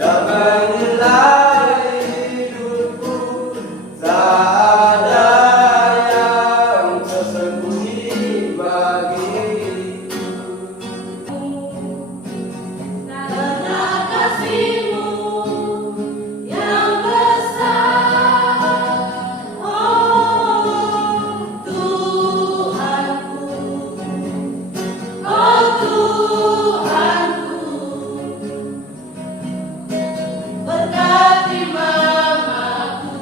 dan menilai hidupku. Tak ada yang tersembunyi bagiku. Karena kasih-Mu yang besar, oh Tuhanku, oh Tuhanku, berkati mamaku.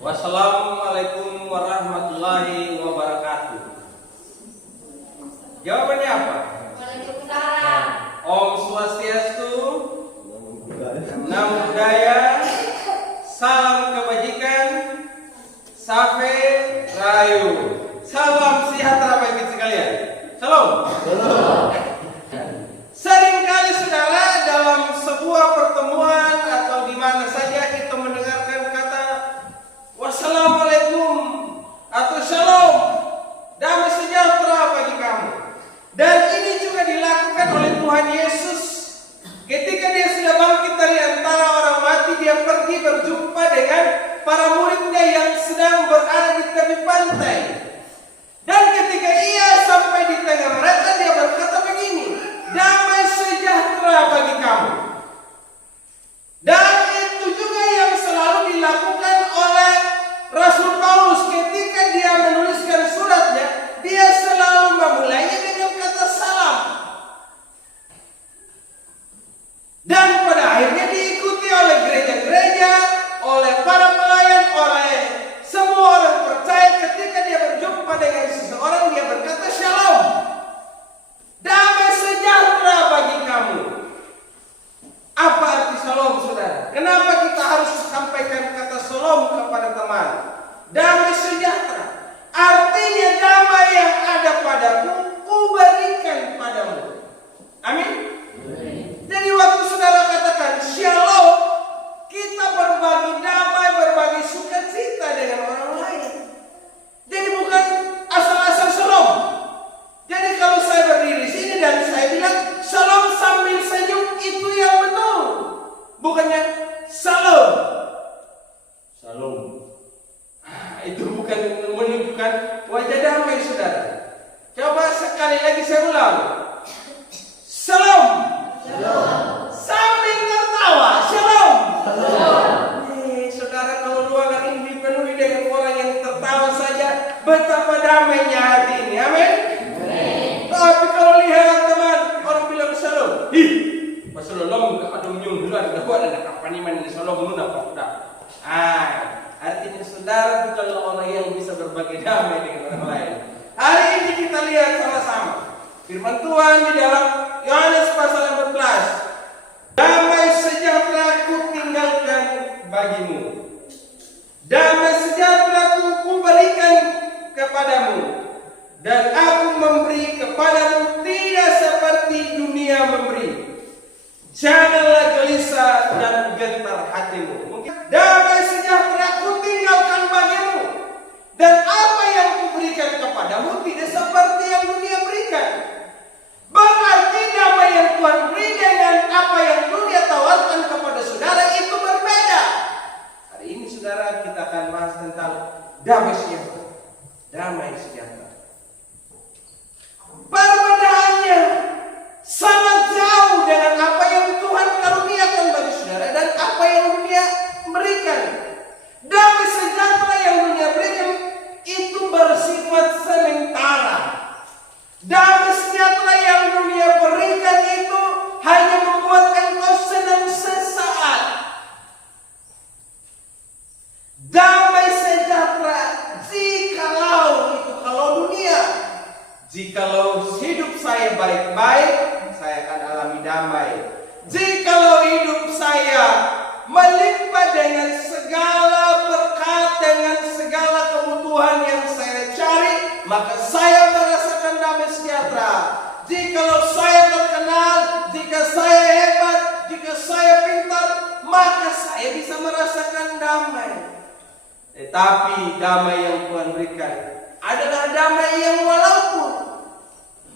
Wassalamualaikum warahmatullahi wabarakatuh. Jawabannya apa? Waalaikumsalam. Om Swastiastu, Namo Buddhaya, salam kebajikan, Safe Rayu. Salam sejahtera bagi sekalian. Salam. Seringkali saudara dalam sebuah pertemuan atau di mana saja kita mendengarkan kata wassalamualaikum atau shalom, damai sejahtera bagi kamu. Dan ini juga dilakukan oleh Tuhan Yesus ketika dia sudah bangkit dari antara orang mati. Dia pergi berjumpa dengan para muridnya yang sedang berada di tepi pantai. Dan ketika ia sampai di tengah mereka, dia berkata begini, damai sejahtera bagi kamu. Dan itu juga yang selalu dilakukan oleh Rasul Paulus ketika dia menuliskan suratnya. Dia selalu memulainya dengan kata salam. Dan pada akhirnya diikuti oleh gereja-gereja, oleh para pelayan, oleh semua orang percaya. Ketika dia berjumpa dengan seseorang, dia berkata shalom, damai sejahtera bagi kamu. Apa arti shalom, saudara? Kenapa kita harus sampaikan kata shalom kepada teman? Damai sejahtera artinya damai yang ada padaku, kuberikan padamu. Amin. Jadi waktu saudara katakan shalom, kita berbagi damai, berbagi sukacita dengan orang lain. Jadi bukan asal-asal shalom. Jadi kalau saya berdiri di sini dan saya bilang shalom sambil senyum, itu yang betul. Bukannya shalom. Shalom. Itu bukan menunjukkan wajah damai, saudara. Coba sekali lagi saya ulang. Shalom. Shalom. Sambil tertawa. Shalom. Shalom. Saudara, kalau ruangan ini dipenuhi dengan orang yang tertawa saja, betapa damainya hati ini. Amin. Tapi kalau lihat teman, orang bilang shalom. Pas shalom enggak ada nyung dulu ada buat ada kapan ini shalom dulu apa udah. Artinya saudara bukanlah orang yang bisa berbagi damai dengan orang lain. Hari ini kita lihat sama-sama firman Tuhan di dalam Yohanes pasal 14. Damai sejahtera ku tinggalkan bagimu, damai sejahtera ku berikan kepadamu, dan aku memberi kepadamu tidak seperti dunia memberi. Janganlah gelisah dan gentar hatimu. Mungkin damai sejahtera ku tinggalkan bagimu, dan apa yang kuberikan kepadamu tidak seperti yang dunia berikan. Berarti damai yang Tuhan beri dengan apa yang dunia tawarkan kepada saudara itu berbeda. Hari ini saudara kita akan bahas tentang damai sejahtera. Damai sejahtera. Perbedaannya sangat jauh dengan apa yang Tuhan karuniakan bagi saudara dan apa yang dunia berikan. Damai sejahtera yang dunia berikan itu bersifat sementara. Damai sejahtera yang dunia berikan itu hanya membuat engkau senang sesaat. Damai sejahtera kalau dunia, jikalau hidup saya baik-baik, saya akan alami damai. Jikalau hidup saya melimpah dengan segala berkat, dengan segala kebutuhan yang saya cari, maka saya merasakan damai sejahtera. Jikalau saya terkenal, jika saya hebat, jika saya pintar, maka saya bisa merasakan damai. Tetapi damai yang Tuhan berikan adalah damai yang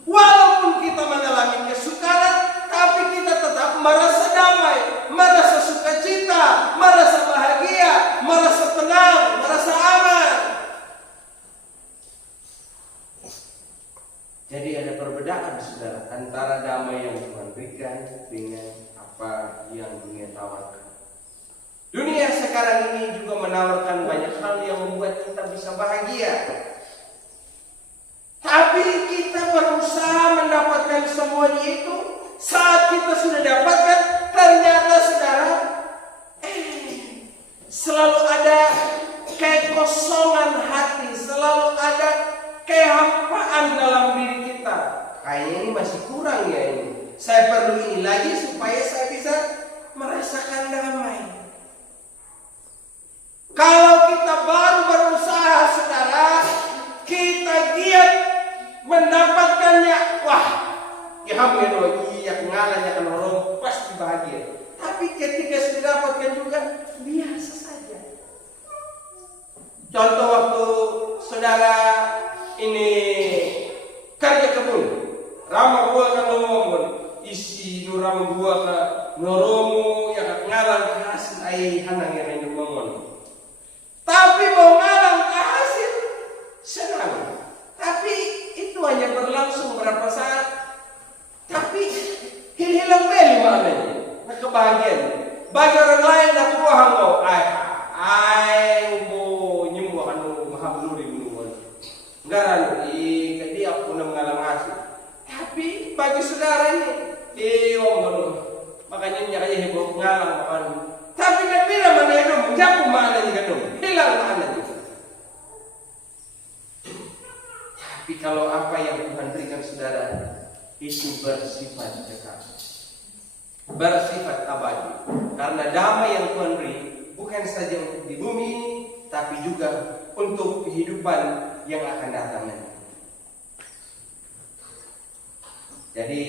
walaupun kita mengalami kesukaran, tapi kita tetap dengan apa yang dunia tawarkan. Dunia sekarang ini juga menawarkan banyak hal yang membuat kita bisa bahagia. Tapi kita berusaha mendapatkan semuanya itu. Saat kita sudah dapatkan, ternyata saudara, selalu ada kekosongan hati, selalu ada kehampaan dalam diri kita. Kayaknya ini masih kurang ya ini. Saya perlu ini lagi supaya saya bisa merasakan damai. Kalau kita baru berusaha saudara, kita giat mendapatkannya, wah, ya hampir iya ngalanya kan orang pasti bahagia. Tapi ketika sudah dapatkan juga biasa saja. Contoh waktu saudara ini kerja kebun, ramah buah kan ngomong, isi nurama buah ke noromu yang ngalang ke hasil air hanang yang ini ngomong. Tapi mau ngalang ke hasil senang. Tapi itu hanya berlangsung berapa saat. Tapi hilang beli maknanya. Nah, kebahagiaan. Bagi orang lain dah buah hangau. Ubo nyembuh anu mahabuluri minuman. Enggak dia pun mengalang hasil. Tapi bagi saudara ini, makanya nyakanya heboh ngalang makan. Tapi kan bila mana hidup, jauh mana juga dong, hilang mana juga. Tapi kalau apa yang Tuhan berikan saudara itu bersifat kekal, bersifat abadi. Karena damai yang Tuhan beri bukan saja untuk di bumi ini, tapi juga untuk kehidupan yang akan datang nanti. Jadi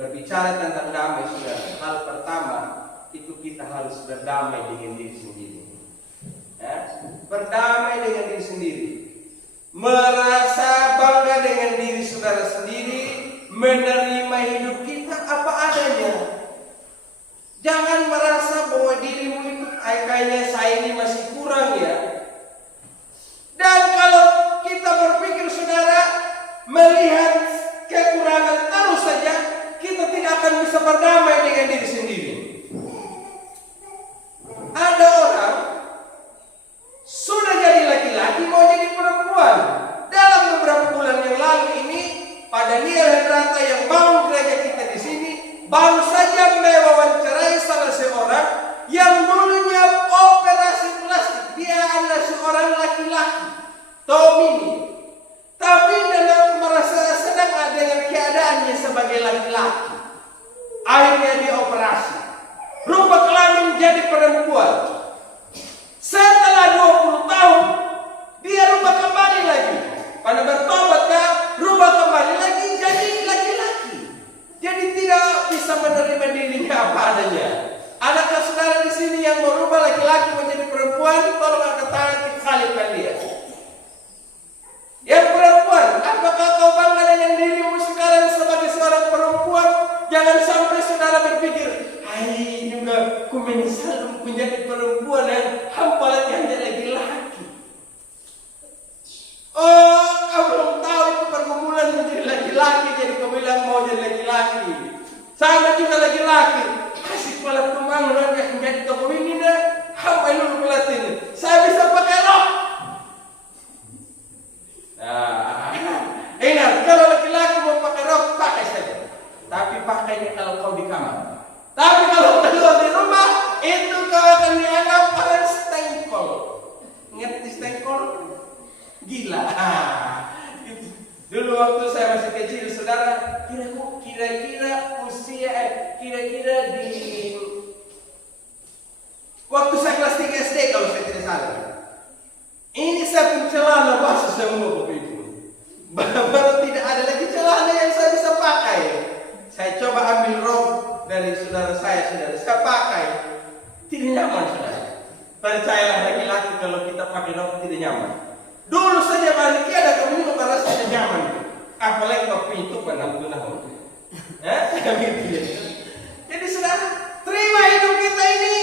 berbicara tentang damai saudara, hal pertama itu kita harus berdamai dengan diri sendiri. Ya? Berdamai dengan diri sendiri, merasa bangga dengan diri saudara sendiri, menerima hidup kita apa adanya. Jangan merasa bahwa dirimu itu kayaknya saya ini masih kurang ya. Dan kalau kita berpikir saudara melihat kekurangan terus saja, kita tidak akan bisa berdamai dengan diri sendiri. Ada orang sudah jadi laki-laki mau jadi perempuan. Dalam beberapa bulan yang lalu ini, Pak Daniel Hendrata yang bangun gereja kita di sini baru saja mewawancarai salah seorang yang dulunya operasi plastik. Dia adalah seorang laki-laki, Tomini. Tapi dalam merasa senang dengan keadaannya sebagai laki-laki, akhirnya dia operasi. Rubah kelamin jadi perempuan. Setelah 20 tahun, dia rubah kembali lagi. Pada bertobat kan, rubah kembali lagi jadi laki-laki. Jadi tidak bisa menerima dirinya apa adanya. Adakah saudara di sini yang merubah laki-laki menjadi perempuan? Tolong angkat tangan, kita salibkan dia. Yang perempuan, apakah kau bangga dengan dirimu sekarang sebagai seorang perempuan? Jangan sampai saudara berpikir, hai juga ku menyesal menjadi perempuan yang hampalan yang jadi laki-laki. Oh, kau belum tahu itu pergumulan menjadi laki-laki, jadi kau bilang mau jadi laki-laki. Sama juga laki-laki, kasih kepala tumang yang menjadi toko ini dah, hampai lu pelatih. Saya bisa pakai rok. Nah, ingat kalau laki-laki mau pakai rok pakai saja. Tapi pakainya kalau kau di kamar. Tapi kalau keluar di rumah, itu kau akan dianggap orang stengkol. Ngerti stengkol? Gila. Dulu waktu saya masih kecil, saudara, kira-kira usia, kira-kira di waktu saya kelas 3 SD kalau saya tidak salah. Ini saya pun celana basah semua Bapak Ibu. Baru tidak ada lagi celana yang saya bisa pakai. Saya coba ambil rok dari saudara saya pakai. Tidak nyaman saudara. Percayalah laki-laki kalau kita pakai rok tidak nyaman. Dulu saja balik ada kamu merasa tidak nyaman. Apalagi waktu itu penampunah. Jadi saudara, terima hidup kita ini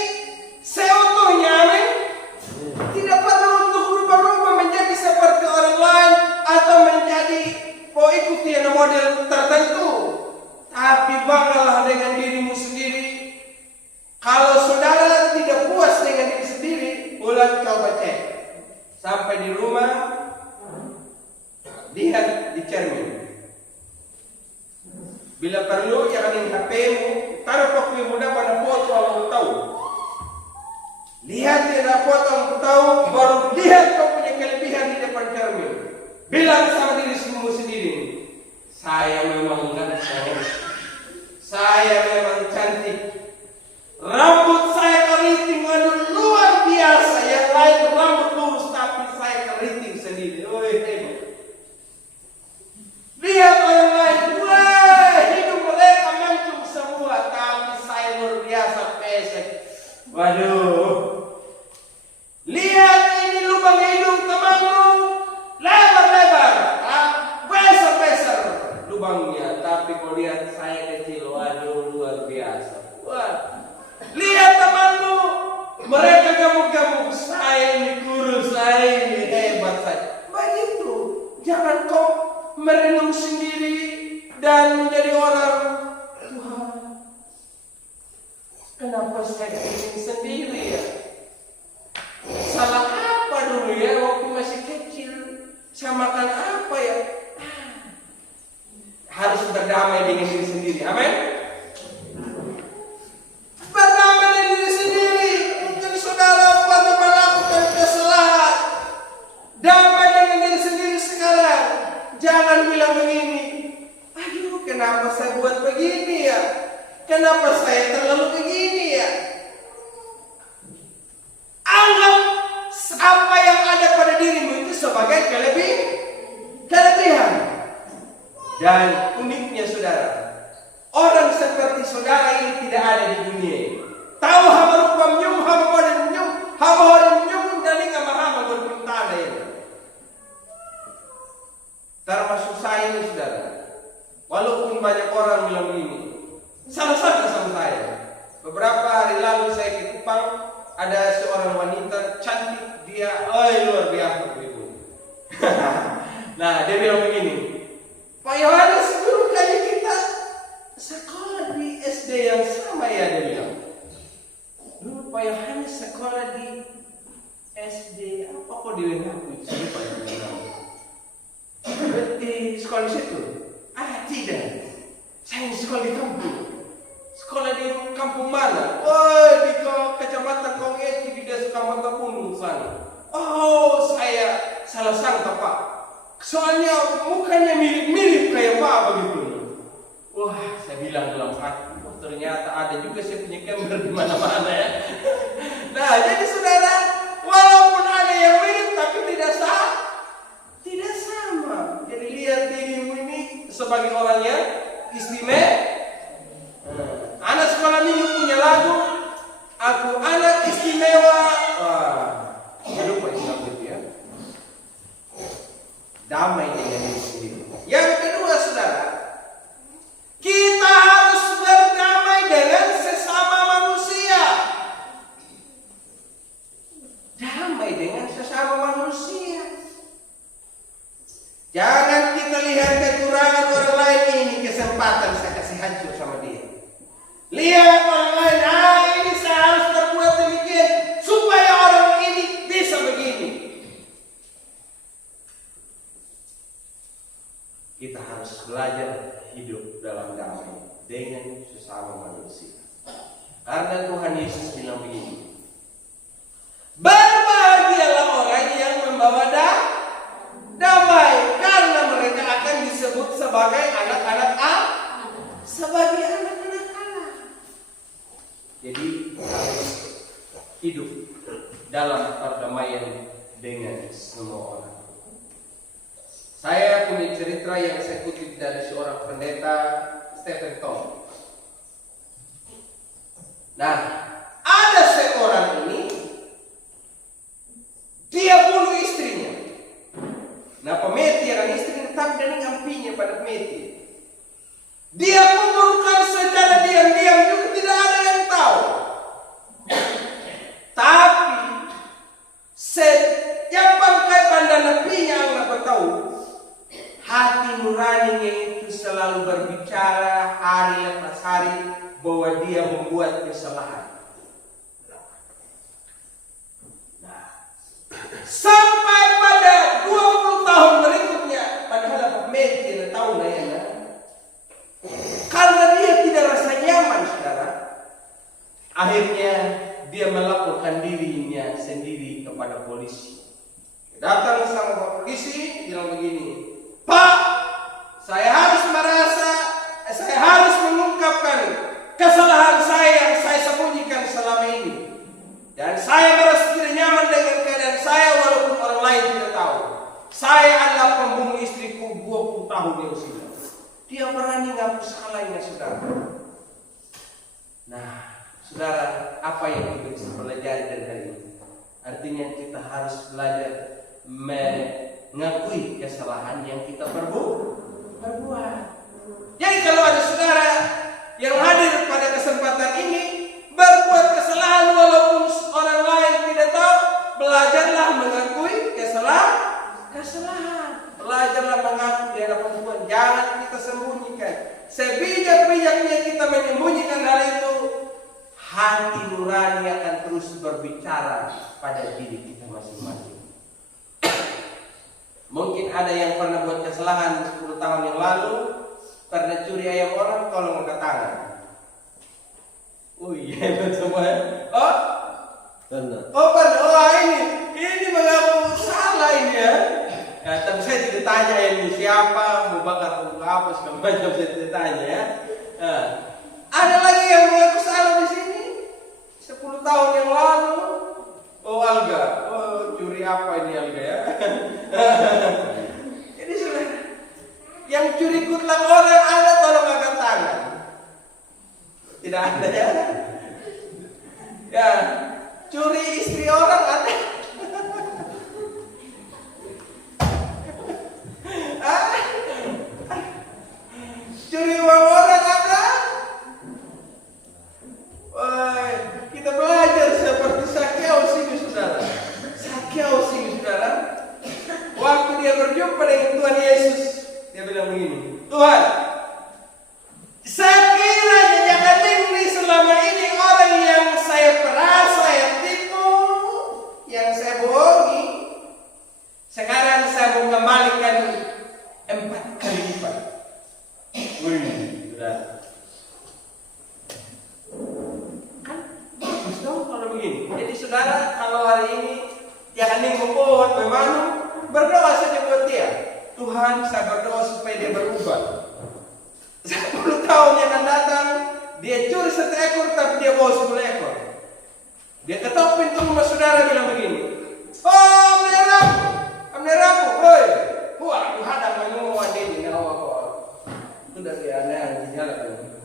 seutuhnya, amin. Tidak perlu untuk berubah-ubah menjadi seperti orang lain atau menjadi ikuti model tertentu. Tapi banggalah dengan dirimu sendiri. saya memang cantik. Rambut saya keriting, aduh luar biasa. Yang lain rambut lurus, tapi saya keriting sendiri. Woi, hebat. Lihat orang lain, wah hidung mereka mencung semua, tapi saya luar biasa pesek. Waduh. Lihat ini lubang hidung temanku, lebar-lebar, besar-besar lubangnya. Tapi kalau lihat saya kecil, waduh luar biasa. Wah. Lihat temanku, mereka gemuk-gemuk, saya ini kurus, saya ini hebat saya. Begitu, jangan kau merenung sendiri dan menjadi orang, Tuhan, kenapa saya ini sendiri ya? Salah apa dulu ya waktu masih kecil? Saya makan apa ya? Harus berdamai dengan diri sendiri. Amin. Berdamai dengan diri sendiri. Mungkin saudara pernah melakukan kesalahan. Damai dengan diri sendiri sekarang. Jangan bilang begini, aduh kenapa saya buat begini ya? Kenapa saya terlalu begini ya? Anggap apa yang ada pada dirimu itu sebagai kelebihan. Dan uniknya saudara, orang seperti saudara ini tidak ada di dunia ini. Tahu hama rupam nyum, hama badan nyum, hama badan nyum, dan hama berpintana ini. Termasuk saya ini saudara. Walaupun banyak orang bilang begini, salah-salah sama saya. Beberapa hari lalu saya ke Kupang, ada seorang wanita cantik, dia luar biasa begitu. Nah, dia bilang begini, Pak Yohanes, dulu kayaknya kita sekolah di SD yang sama ya, dia bilang. Dulu Pak Yohanes sekolah di SD apa kok di Wengapu? Siapa yang bilang? Di sekolah di situ? Tidak. Saya sekolah di kampung. Sekolah di kampung mana? Oh, di kecamatan Kongeti di desa Kecamatan Pundung sana. Oh, saya salah sangka Pak. Soalnya mukanya mirip-mirip kayak Pak begitu. Wah, saya bilang dalam hati, oh, ternyata ada juga saya punya kembar di mana-mana ya. Nah, jadi saudara, walaupun ada yang mirip tapi tidak sama. Jadi lihat dirimu ini sebagai orang yang istimewa. Anak sekolah minggu punya lagu, aku anak istimewa. Wah, lupa Islam itu ya. Damai dengan diri sendiri. Yang kedua saudara, kita harus berdamai dengan sesama manusia. Damai dengan sesama manusia. Jangan kita lihat kekurangan orang lain, ini kesempatan saya kasih hancur sama dia. Lihat orang lain, ini saya harus berbuat demikian supaya orang ini bisa begini. Kita harus belajar hidup dalam damai dengan sesama manusia. Karena Tuhan Yesus bilang begini, berbahagialah orang yang membawa damai, karena mereka akan disebut sebagai anak-anak Allah. Sebagai anak-anak Allah. Jadi harus hidup dalam perdamaian dengan semua orang. Saya punya cerita yang saya kutip dari seorang pendeta, Stephen Tom. Nah, ada seorang ini, dia bunuh istrinya. Nah, pemeti yang istri tetap dan ngampinya pada pemeti. Dia membunuhkan secara diam-diam juga tidak ada yang tahu. Tapi setiap bangkai bandar napinya Allah tahu, hati nuraninya itu selalu berbicara hari lepas hari bahwa dia membuat kesalahan. Sampai pada 20 tahun berikutnya, padahal apa media tahu lah ya, karena dia tidak rasa nyaman saudara, akhirnya dia melaporkan dirinya sendiri kepada polisi. Datang sama polisi bilang begini, Pak, saya harus mengungkapkan kesalahan saya yang saya sembunyikan selama ini. Dan saya merasa tidak nyaman dengan keadaan saya walaupun orang lain tidak tahu. Saya adalah pembunuh istriku 20 tahun yang silam. Dia berani ngaku salahnya, saudara. Nah, saudara, apa yang kita bisa pelajari dari hari ini? Artinya kita harus belajar mengakui kesalahan yang kita perbuat. Jadi kalau ada saudara yang hadir pada kesempatan ini berbuat kesalahan walaupun orang lain tidak tahu, belajarlah mengakui kesalahan. Belajarlah mengaku di hadapan Tuhan. Jangan kita sembunyikan. Sebijak-bijaknya kita menyembunyikan hal itu, hati nurani akan terus berbicara pada diri kita masing-masing. Mungkin ada yang pernah buat kesalahan 10 tahun yang lalu, pernah curi ayam orang, tolong angkat tangan. Oh iya, betul ya. Oh, ini mengaku salah ini ya. Tapi saya tidak tanya ini siapa, mau bakar apa segala macam, saya tidak tanya ya. Ada lagi yang mengaku salah di sini 10 tahun yang lalu. Oh Alga, curi apa ini Alga ya? Jadi sudah yang curi kutlang orang ada, tolong angkat tangan. Tidak ada ya? Ya, curi istri orang ada. Curi uang orang ada. Wah, kita belajar seperti Sakeus ini, saudara. Sakeus ini, saudara. Waktu dia berjumpa dengan Tuhan Yesus, dia bilang begini, Tuhan, sekiranya jangan ini selama ini orang yang saya peras, saya tipu, yang saya bohongi, sekarang saya mau kembalikan 4 kali lipat. Wih, saudara. Kan bagus dong kalau begini. Jadi saudara, kalau hari ini jangan membuat memang berdoa saja buat dia. Tuhan, saya berdoa supaya dia berubah. 10 tahun yang akan datang, dia curi 1 ekor tapi dia bawa 10 ekor. Dia ketok pintu rumah saudara bilang begini, oh amneramu, woi, aku hadang menunggu ini nawa. Itu dari anak yang di jalan.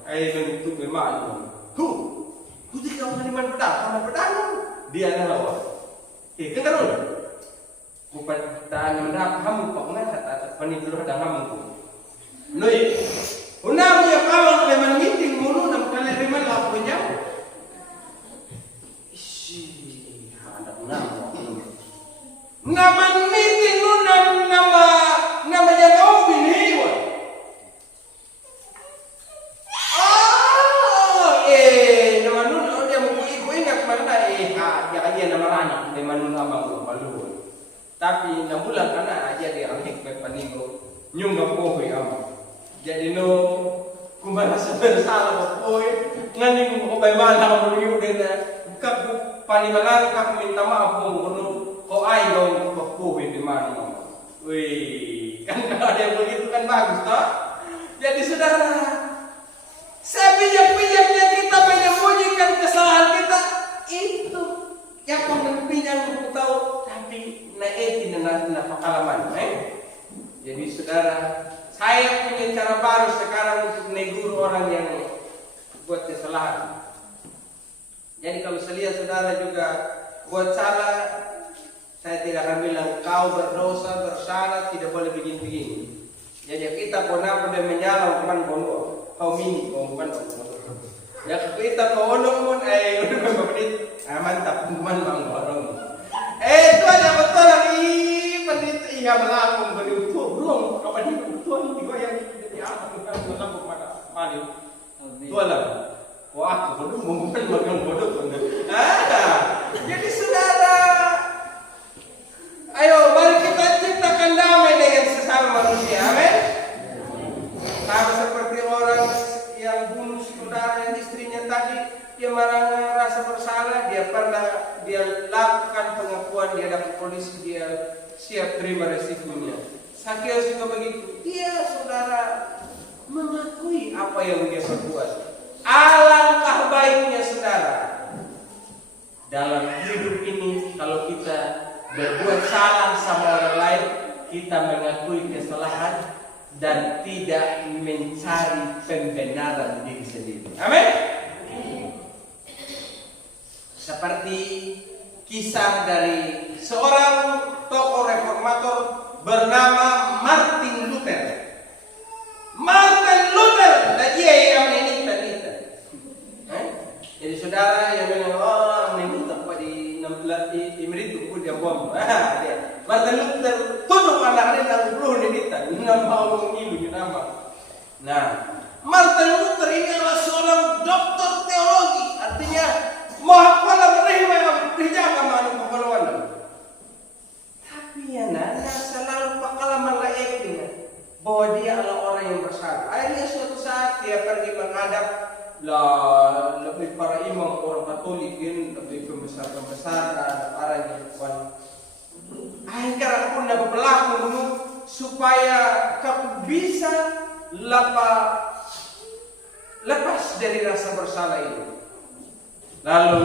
Ayo itu memang. Kuji kau kaliman pedang, dia nawa. Kendarun. Bukan tanya mendapat kamu kok kata penipu hadang kamu. Noi. Unam yang kawan memang meeting mulu 6 kali 5 lah punya. Ada nama meeting lu nama jaga obi nih. Nama nun dia mau ingat mana dia nama anak nama nun abang lu malu. Tapi 6 bulan karena aja dia angik panigo nyunggap kowe abang. Jadi no kumara bersalah boy ngani ko bay mana mo yu den buka panimalan ka minta maaf mo kuno ko ay dong ko di mana. Wih, kan kalau ada yang begitu kan bagus toh? Jadi saudara, sebijak-bijaknya kita menyembunyikan kesalahan kita itu yang pemimpinnya untuk tahu tapi naetin na pengalaman, Jadi saudara, saya punya cara baru sekarang untuk menegur orang yang buat kesalahan. Jadi kalau saya lihat saudara juga buat salah, saya tidak akan bilang kau berdosa, bersalah, tidak boleh begini-begini. Jadi kita pun apa dia menyala bukan bono, kau mini, kau bukan bono. Ya kita kau bono pun, mantap, bukan bang bono. Itu ada betul lagi, pendit iya melakung beriutu belum, kapan itu tuan juga yang jadi apa bukan melakung pada malu. Tuan lah, wah bodoh bukan bodoh. Jadi saudara. Ayo, mari kita ciptakan damai dengan sesama manusia, amin. Sama seperti orang yang bunuh saudara dan istrinya tadi, dia merasa bersalah, dia lakukan pengakuan di hadapan polisi, dia siap terima resikonya. Sakeus juga begitu, dia saudara mengakui apa yang dia perbuat. Alangkah salah sama orang lain, kita mengakui kesalahan dan tidak mencari pembenaran diri sendiri. Amin. Seperti kisah dari seorang tokoh reformator bernama Martin Luther. Martin Luther, dan dia yang menita. Jadi saudara yang bilang, oh menita apa di 16 di menit pun dia bom. Martin Luther tuduh anaknya dan belum menita, nama mengilu nama. Nah, Martin Luther ini adalah seorang doktor teologi, artinya mahapala menerima yang berjaga manu kepalawan. Tapi ya nana selalu pengalaman layaknya bahwa dia adalah orang yang bersalah. Akhirnya suatu saat dia pergi menghadap lebih para imam orang Katolik, lebih pembesar dan para jemaat. Akhirnya pun dapat berlaku supaya kau bisa lepas dari rasa bersalah itu. Lalu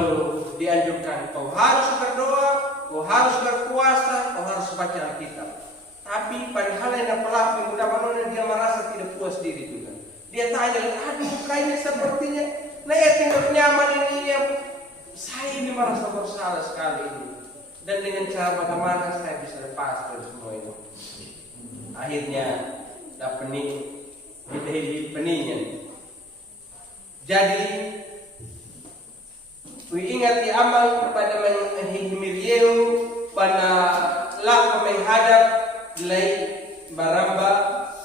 dianjurkan kau harus berdoa, kau harus berpuasa, kau harus baca Alkitab. Tapi padahal yang pelaku mudah-mudahan dia merasa tidak puas diri juga. Dia tanya, aduh kayaknya sepertinya saya tinggal nyaman ini yang saya ini merasa bersalah sekali ini. Dan dengan cara bagaimana saya bisa lepas dari semua itu. Akhirnya dapat peningnya. Jadi ingat di amal kepada menghimiriu pada laku menghadap lay baramba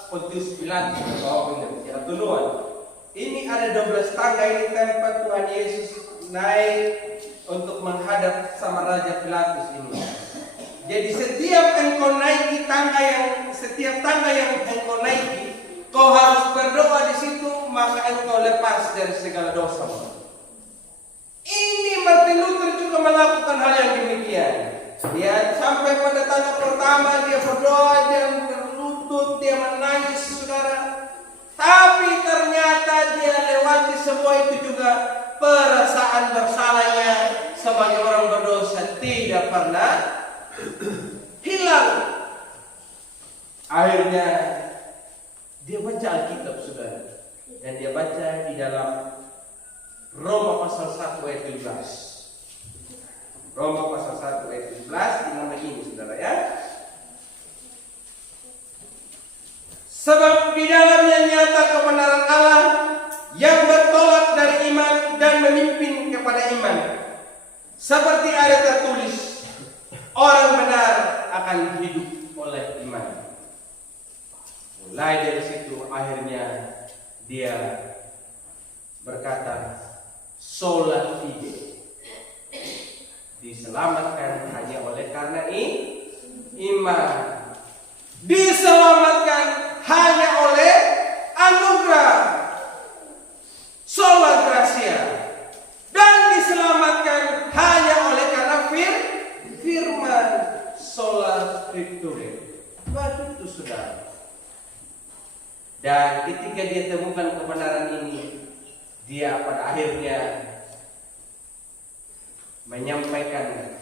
Pontius Pilatus bahwa benar tunuan. Ini ada 12 tangga ini tempat Tuhan Yesus naik untuk menghadap sama Raja Pilatus ini. Jadi setiap tangga yang engkau naiki, kau harus berdoa di situ, maka engkau lepas dari segala dosa. Ini Martin Luther juga melakukan hal yang demikian. Dia sampai pada tangga pertama dia berdoa, dia berlutut, dia menangis, saudara. Tapi ternyata dia lewati semua itu juga perasaan bersalahnya sebagai orang berdosa tidak pernah hilang. Akhirnya dia baca Alkitab, saudara, dan dia baca di dalam Roma pasal 1 ayat 17. Roma pasal 1 ayat 17 di nama ini, saudara ya. Sebab di dalamnya nyata kebenaran Allah yang bertolak dari iman dan memimpin kepada iman. Seperti ada tertulis, orang benar akan hidup oleh iman. Mulai dari situ akhirnya dia berkata, sola fide, diselamatkan hanya oleh karena iman, diselamatkan hanya oleh anugerah, sola gracia, dan diselamatkan hanya oleh karena firman, sola scripture. Begitu, saudara. Dan ketika dia temukan kebenaran ini, dia pada akhirnya menyampaikan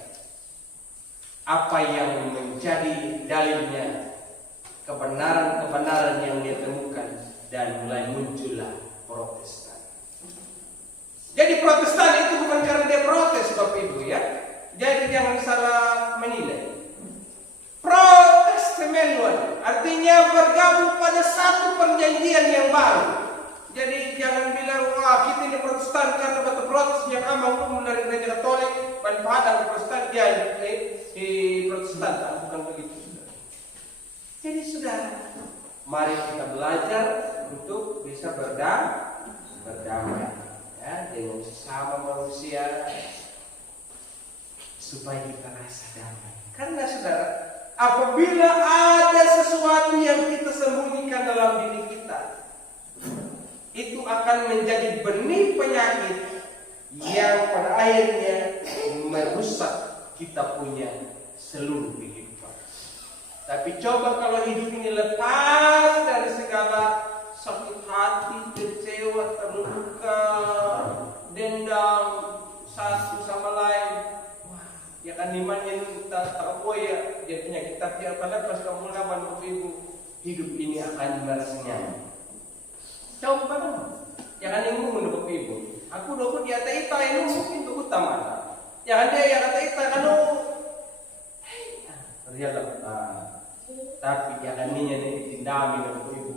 apa yang menjadi dalilnya, kebenaran-kebenaran yang dia temukan, dan mulai muncullah Protestan. Jadi Protestan itu bukan karena dia protes, Bapak Ibu ya. Jadi jangan salah menilai. Protestameluan artinya bergabung pada satu perjanjian yang baru. Jadi jangan bilang, wah kita ini Protestan karena batu protes yang aman dari gereja Katolik dan padang Protestan dia di Protestan, bukan begitu. Jadi saudara, mari kita belajar untuk bisa berdamai ya, dengan sesama manusia supaya kita rasa damai. Karena saudara, apabila ada sesuatu yang kita sembunyikan dalam diri kita, itu akan menjadi benih penyakit yang pada akhirnya merusak kita punya seluruh kehidupan. Tapi coba kalau hidup ini lepas dari segala sakit hati, kecewa, terluka, dendam satu sama lain, wah, ya kan imannya tak ya, jadi hidup ini akan merasa nyaman. Coba dong. Jangan yang ngomong Bapak Ibu. Aku dulu di atas ita yang mungkin itu utama. Jangan dia yang kata ita kan tapi jangan ninya ditindami Bapak Ibu.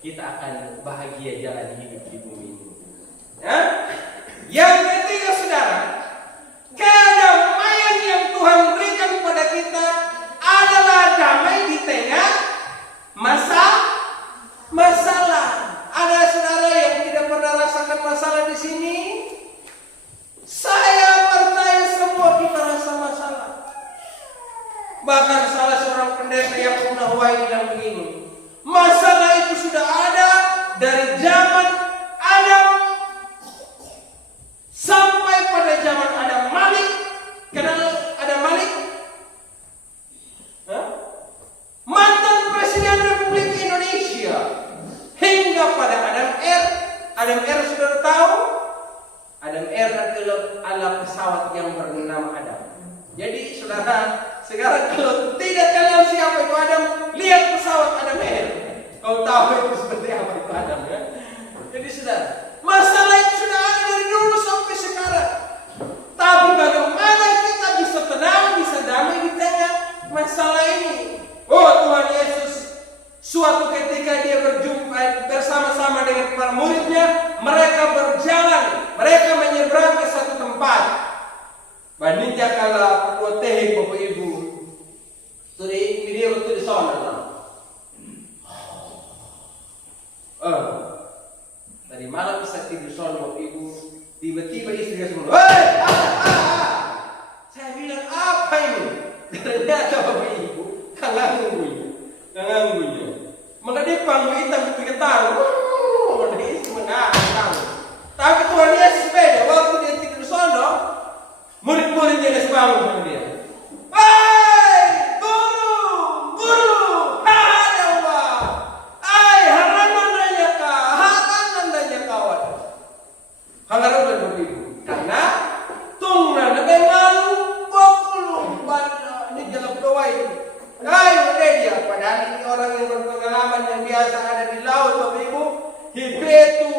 Kita akan bahagia jalan hidup di bumi ini. Ya? Yang ketiga saudara, kedamaian yang Tuhan berikan kepada kita adalah damai di tengah masalah. Ada saudara yang tidak pernah rasakan masalah di sini? Saya percaya semua kita rasa masalah. Bahkan salah seorang pendeta yang pernah bilang begini, masalah itu sudah ada dari zaman Adam sampai pada zaman Adam Malik. Kenal Adam Malik? Mantan Presiden Republik Indonesia. Hingga pada Adam R. Adam R sudah tahu? Adam R adalah pesawat yang bernama Adam. Jadi saudara, sekarang kalau tidak kenal siapa itu Adam, lihat pesawat Adam R. Kau tahu itu seperti apa itu Adam ya. Jadi saudara, masalah itu sudah ada dari dulu sampai sekarang. Tapi bagaimana kita bisa tenang, bisa damai di tengah masalah ini? Oh Tuhan Yesus, suatu ketika dia berjumpa bersama-sama dengan para muridnya, mereka berjalan, mereka menyeberang ke satu tempat. Bandingnya kalau kedua teh Bapak Ibu, dia betul di sana. Tadi malam bisa tidur sana Bapak Ibu, tiba-tiba istrinya semua, saya bilang apa ini? Ternyata Bapak Ibu, kanganggunya. Maka dia panggung hitam di getar. Dia isi menang. Tapi Tuhan Yesus beda. Waktu dia tidur sana, murid-muridnya dia bangun sama dia. Hei, guru, ada Allah. Haranandanya kawan. Hangaran Bapak Ibu. Karena tungna na bengalu bokulu ban ni jalap dawai. Udah dia. Padahal ini orang yang berpengalaman yang biasa ada di laut Bapak Ibu. Hibetu,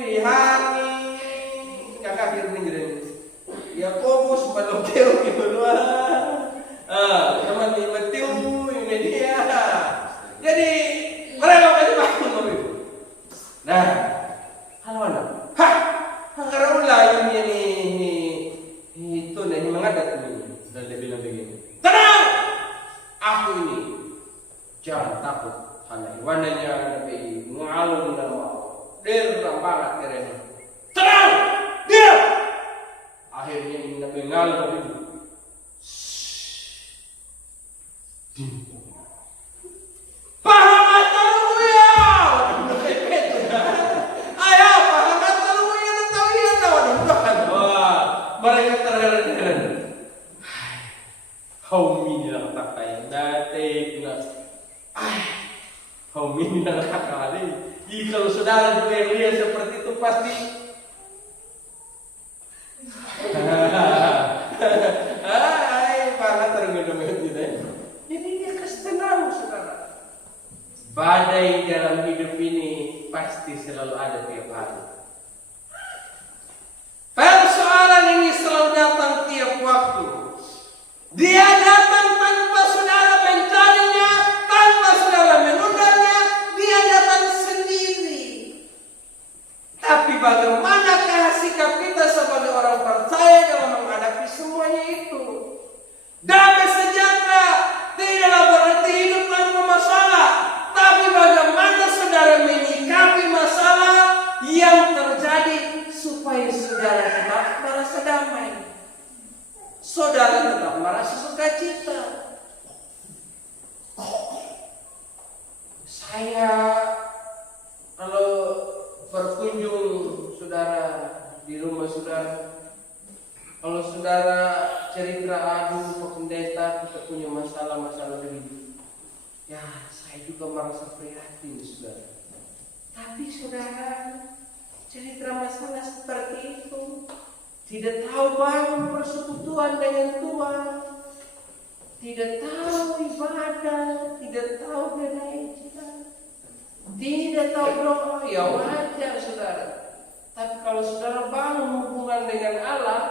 Ihani, kakak kira-kira Yakobus, Malokeo, Ibnua, teman Ibetu, ini dia. Jadi mereka kasih bangun Bapak Ibu. Nah, halo anak. Karena ulah ini itu nih mengadat ini. Dan dia bilang begini, tenang, aku ini jangan takut. Hanya wananya Nabi ngalung dan mau banget keren. Tenang, diam. Akhirnya Nabi ngalung itu. Paham atau ya? Ayah, paham atau ya? Tahu ya tahu. Wah, mereka terheran-heran. Kaum ini lang takay, dati na. Kaum ini nakakali. Kalau saudara juga yang lihat seperti itu pasti banget tergolong gitu. Jadi dia kesenangan saudara. Badai dalam hidup ini pasti selalu ada tiap hari. Persoalan ini selalu datang tiap waktu. Dia datang tanpa saudara mencarinya, tanpa saudara mengundangnya, dia datang sendiri. Tapi bagaimanakah sikap kita sebagai orang percaya dalam menghadapi semuanya itu? Damai sejahtera tidaklah berarti hidup tanpa masalah, tapi bagaimana saudara menyikapi masalah yang terjadi supaya saudara tetap merasa damai. Saudara tetap merasa sukacita. Saya kalau berkunjung saudara di rumah saudara, kalau saudara cerita aduh Pak Pendeta kita punya masalah-masalah begini, ya saya juga merasa prihatin saudara. Tapi saudara cerita masalah seperti itu tidak tahu bangun persekutuan dengan Tuhan. tidak tahu ibadah, tidak tahu gereja, tidak tahu doa, ya wajar saudara. Tapi kalau saudara bangun hubungan dengan Allah,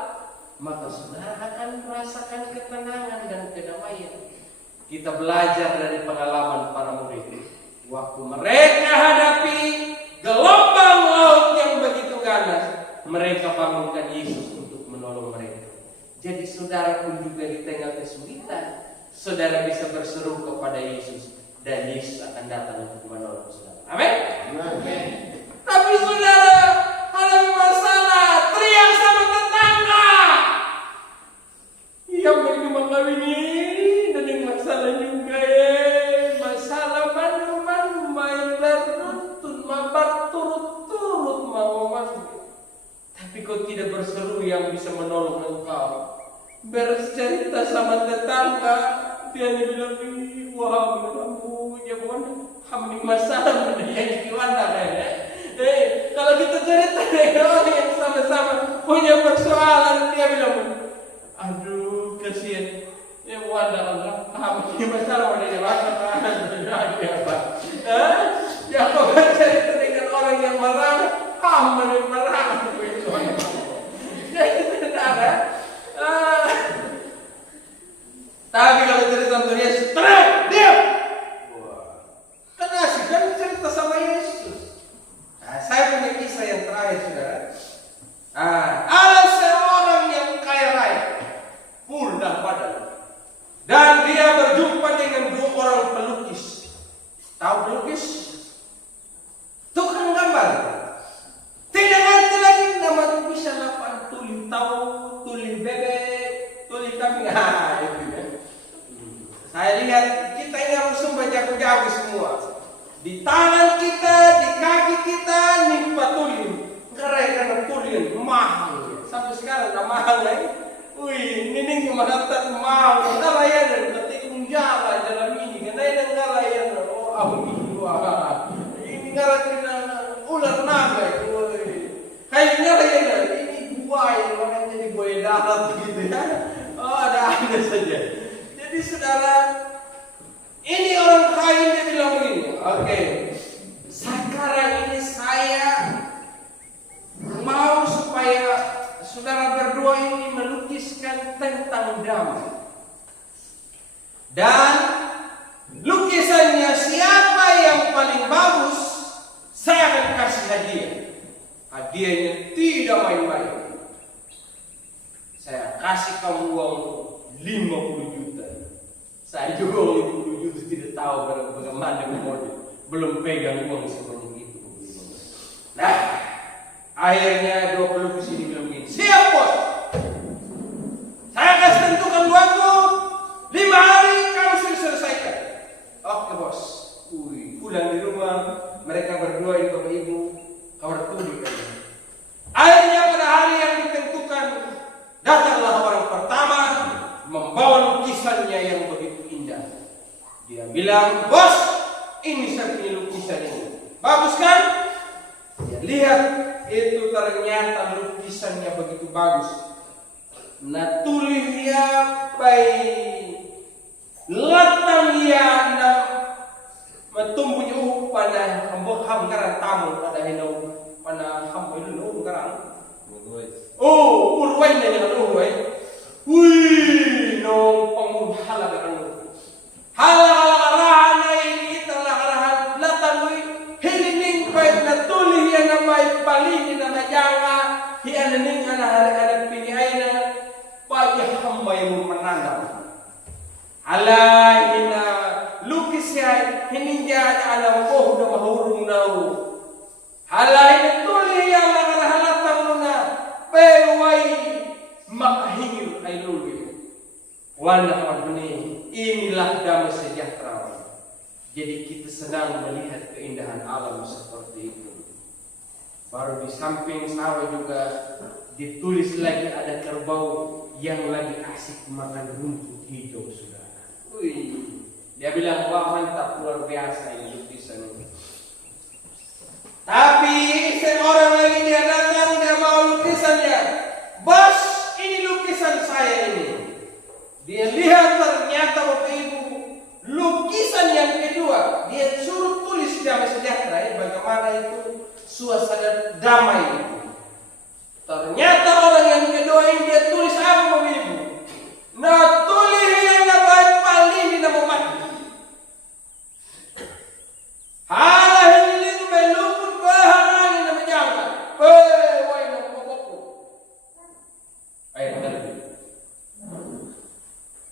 maka saudara akan merasakan ketenangan dan kedamaian. Kita belajar dari pengalaman para murid. Waktu mereka hadapi gelombang laut yang begitu ganas, mereka bangunkan Yesus untuk menolong mereka. Jadi saudara pun juga di tengah kesulitan, saudara bisa berseru kepada Yesus dan Yesus akan datang untuk menolong saudara. Amin. Amin. Tapi saudara alami masalah, teriak sama tetangga. Yang bagaimana kawin ini dan yang masalah juga masalah manu main bernuntun mabar turut-turut mau masuk. Tapi kau tidak berseru yang bisa menolong engkau. Bercerita sama tetangga, dia bilang, wah kamu ya bukan kami masalah yang gimana kalau kita cerita dengan orang yang sama-sama punya persoalan, dia bilang, aduh kasihan, ya wadah kami masalah udah ya kau bercerita dengan orang yang marah, kamu marah, jadi saudara. Tapi kalau cerita tentang Yesus, tenang, diam. Kan asik kan cerita sama Yesus. Nah, saya punya kisah yang terakhir, saudara. Ada seorang yang kaya raya, full dan padan, dan dia berjumpa dengan dua orang pelukis. Tahu pelukis? Tukang gambar. Tidak ngerti lagi nama tulisan apa, tuli tahu, tuli bebek, tuli kambing. Itu kan. Saya lihat kita ini harus sumber jago-jago semua. Di tangan kita, di kaki kita, nimpa tulin. Karena tulin mahal. Sampai sekarang udah mahal ya. Wih, ini kemahatan mahal. Ngalayan, ketikung jalan ini. Karena ngalayan. Oh, wah. Ini ngalayan ular naga. Kayak ngalayan, ini buaya. Makanya jadi buaya darat gitu ya. Oh, ada saja. Jadi saudara, ini orang kaya dia bilang begini, oke, sekarang ini saya mau supaya saudara berdua ini melukiskan tentang damai. Dan lukisannya siapa yang paling bagus, saya akan kasih hadiah. Hadiahnya tidak main-main. Saya kasih kamu uang 50 juta. Saya juga 50 juta tidak tahu bagaimana model. Belum pegang uang sebanyak itu. Nah, akhirnya 20 kesini bilang begini, siap bos. Saya kasih tentukan waktu 5 hari kamu sudah selesaikan. Oke bos. Pulang di rumah, mereka berdua di bapak ibu, kabar tuli kan. Akhirnya pada hari yang ditentukan, datanglah orang pertama membawa lukisannya yang begitu indah. Dia bilang, bos, ini saya punya lukisan ini. Bagus kan? Dia lihat, itu ternyata lukisannya begitu bagus. Nah tulihnya baik, latang ya na matumbunya pada ham karang tamu ada hino pada ham itu karang. Oh, urway na yang urway. Wih, nong penghala karang. Hala na ini telah arahan latan wih. Hilining pay na tulih yan na may paligid na majanga. Hiananing anak pinihay na payah hambay mo menandang. Alay na lukis yan hininja na alam ko na mahurong na. Alay na tulih yan ang arahalatan mo na peway makahingil ay luwi. Wala kawan inilah damai sejahtera. Jadi kita sedang melihat keindahan alam seperti itu. Baru di samping sawah juga ditulis lagi ada kerbau yang lagi asik makan rumput hijau saudara. Wih, dia bilang wah mantap luar biasa ini lukisan ini. Tapi seorang lagi dia datang dia mau lukisannya. Bos, ini lukisan saya ini. Dia lihat ternyata damai. Ternyata orang yang kedua ini dia tulis apa Bapak Ibu? Nah tulis yang baik paling di nama mati. Halah hiling beluput bahan nama jangan. Woi nama bapakku. Ayo benar.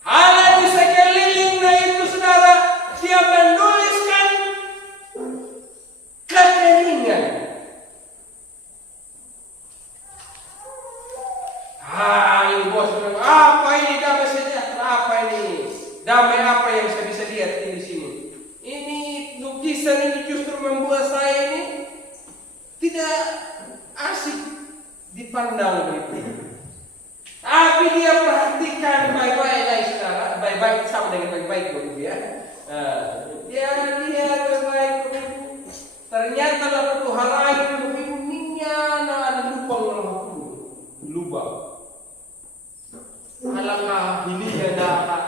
Halah di sekeliling nah itu saudara dia menuliskan kekeringan. Ini bos, apa ini damai sejahtera? Apa ini? Damai apa yang saya bisa lihat di sini? Ini lukisan ini justru membuat saya ini tidak asik dipandang begitu. Tapi dia perhatikan baik-baik ya saudara, baik-baik sama dengan baik-baik begitu ya. Dia lihat baik-baik begitu. Ternyata dapat tuharai begitu minyak, ada lubang lubang. Alangkah ini ada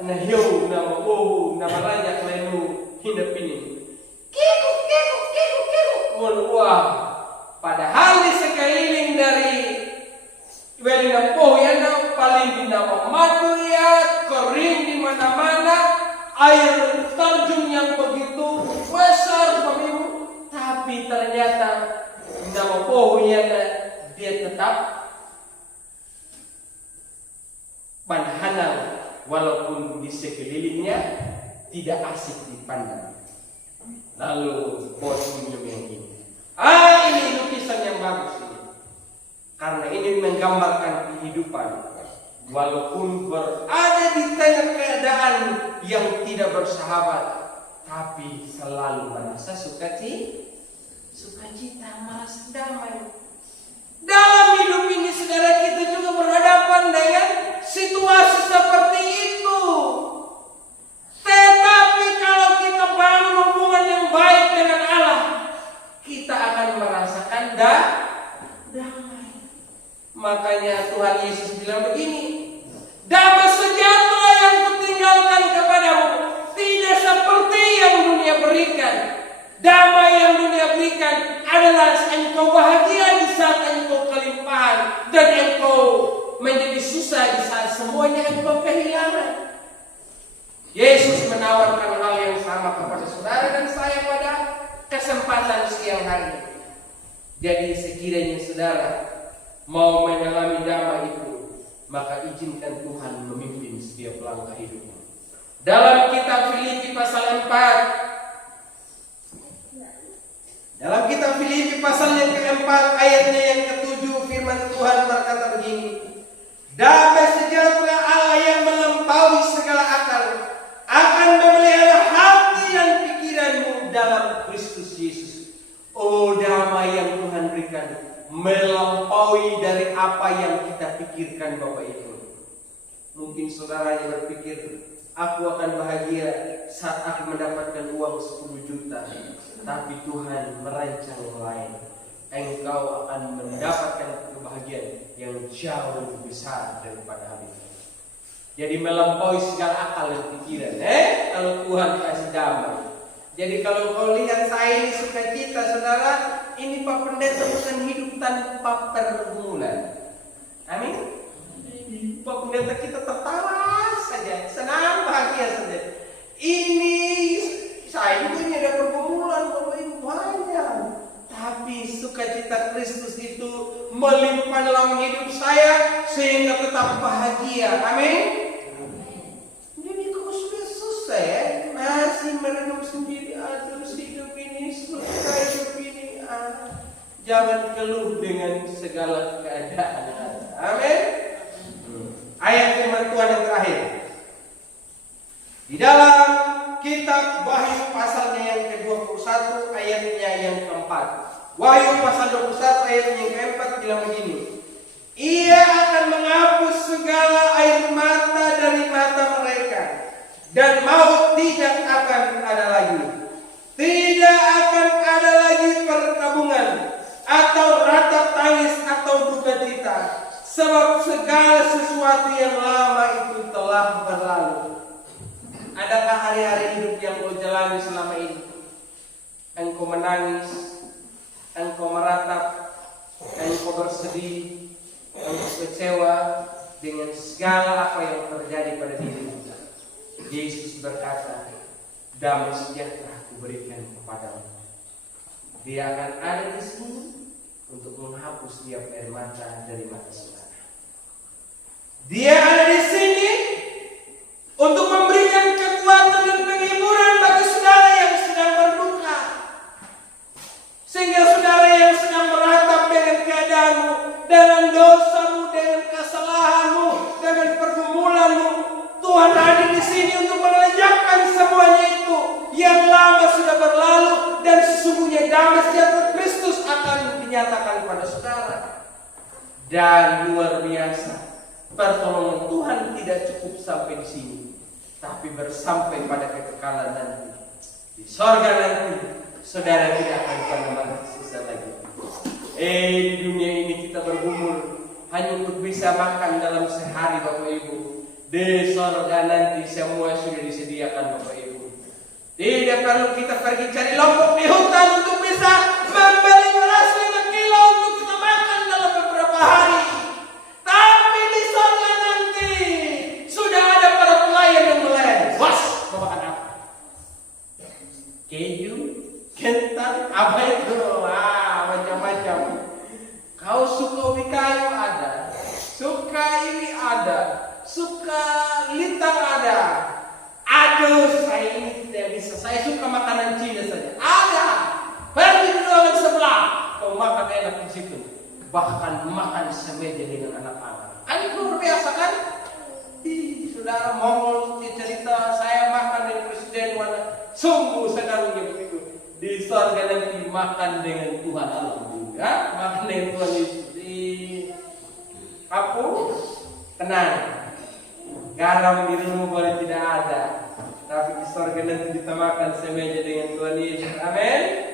na hiu nama nama raja lalu hidup ini. Kiku. Wah, padahal di sekeliling dari Welina Pohyana paling di nama madu ya, kering di mana-mana, air terjun yang begitu besar Bapak-Ibu. Tapi ternyata di nama Pohyana dia tetap panhanang walaupun di sekelilingnya tidak asik dipandang. Lalu bos minum yang ini. Ini lukisan yang bagus ini. Karena ini menggambarkan kehidupan. Walaupun berada di tengah keadaan yang tidak bersahabat, tapi selalu merasa sukacita, merasa damai. Dalam hidup ini saudara kita juga berhadapan dengan situasi seperti itu. Tetapi kalau kita bangun hubungan yang baik dengan Allah, kita akan merasakan damai. Makanya Tuhan Yesus bilang begini, damai sejahtera yang kutinggalkan kepadamu tidak seperti yang dunia berikan. Damai yang dunia berikan adalah engkau bahagia di saat engkau kelimpahan dan engkau menjadi susah di saat semuanya engkau kehilangan. Yesus menawarkan hal yang sama kepada saudara dan saya pada kesempatan siang hari. Jadi sekiranya saudara mau mengalami damai itu, maka izinkan Tuhan memimpin setiap langkah hidupmu. Dalam kitab Filipi pasal 4, dalam kitab Filipi pasal yang keempat ayatnya yang ketujuh firman Tuhan berkata begini, damai sejahtera Allah yang melampaui segala akal akan memelihara hati dan pikiranmu dalam Kristus Yesus. Oh damai yang Tuhan berikan melampaui dari apa yang kita pikirkan Bapak Ibu. Mungkin saudara yang berpikir, aku akan bahagia saat aku mendapatkan uang 10 juta. Tapi Tuhan merancang lain. Engkau akan mendapatkan kebahagiaan yang jauh lebih besar daripada hal itu. Jadi melampaui segala akal dan pikiran. Kalau Tuhan kasih damai. Jadi kalau kau lihat saya ini sukacita saudara, ini Pak Pendeta bukan hidup tanpa pergumulan. Amin. Pak Pendeta kita tertawa saja, senang bahagia saja. Ini saya juga ini ada pergumulan Bapak Ibu banyak. Tapi sukacita Kristus itu melimpah dalam hidup saya sehingga tetap bahagia. Amin. Jadi kau sudah selesai masih merenung sendiri, aduh hidup ini selesai hidup ini. Jangan keluh dengan segala keadaan. Amin. Ayat firman Tuhan yang terakhir di dalam kitab Wahyu pasalnya yang ke-21 ayatnya yang keempat. Wahyu pasal 21 ayatnya yang keempat bilang begini, Ia akan menghapus segala air mata dari mata mereka, dan maut tidak akan ada lagi. Tidak akan ada lagi perkabungan atau ratap tangis atau duka cita, sebab segala sesuatu yang lama itu telah berlalu. Adakah hari-hari hidup yang kau jalani selama ini? Engkau menangis, engkau meratap, bersedih, engkau kecewa dengan segala apa yang terjadi pada dirimu. Yesus berkata, damai sejahtera aku berikan kepadamu. Dia akan ada di sini untuk menghapus setiap air mata dari mata saudara. Dia ada di sini untuk memberikan kekuatan dan penghiburan bagi saudara yang sedang berduka. Sehingga saudara yang sedang meratap dengan keadaanmu, dengan dosamu, dengan kesalahanmu, dengan pergumulanmu, Tuhan ada di sini untuk melenyapkan semuanya itu yang lama sudah berlalu, dan sesungguhnya damai sejahtera Kristus akan dinyatakan pada saudara. Dan luar biasa, pertolongan Tuhan tidak cukup sampai di sini, tapi bersampai pada kekekalan nanti. Di sorga nanti, saudara tidak akan pernah mati susah lagi. Di dunia ini kita bergumul hanya untuk bisa makan dalam sehari, Bapak Ibu. Di sorga nanti semua sudah disediakan, Bapak Ibu. Tidak perlu kita pergi cari lombok di hutan untuk bisa membeli beras 5 kilo untuk kita makan dalam beberapa hari. Tapi di sorga nanti sudah ada para pelayan yang melayani. Bos, mau makan apa? Keju, kentang, apa itu? Macam-macam. Kau suka ubi kayu ada, suka ini ada, suka lintang ada. Aduh, saya ini tidak bisa. Saya suka makanan Cina saja. Ada. Pergi di ruangan sebelah. Kau makan enak di situ. Bahkan makan semeja dengan anak-anak. Ini luar biasa kan? Saudara Mongol cerita saya makan dengan presiden mana? Sungguh senangnya begitu. Di surga nanti makan dengan Tuhan Allah. Ya? Makan dengan Tuhan Yesus. Di kapur, tenang. Garam di rumah boleh tidak ada, tapi di surga nanti kita makan semeja dengan Tuhan Yesus. Amin.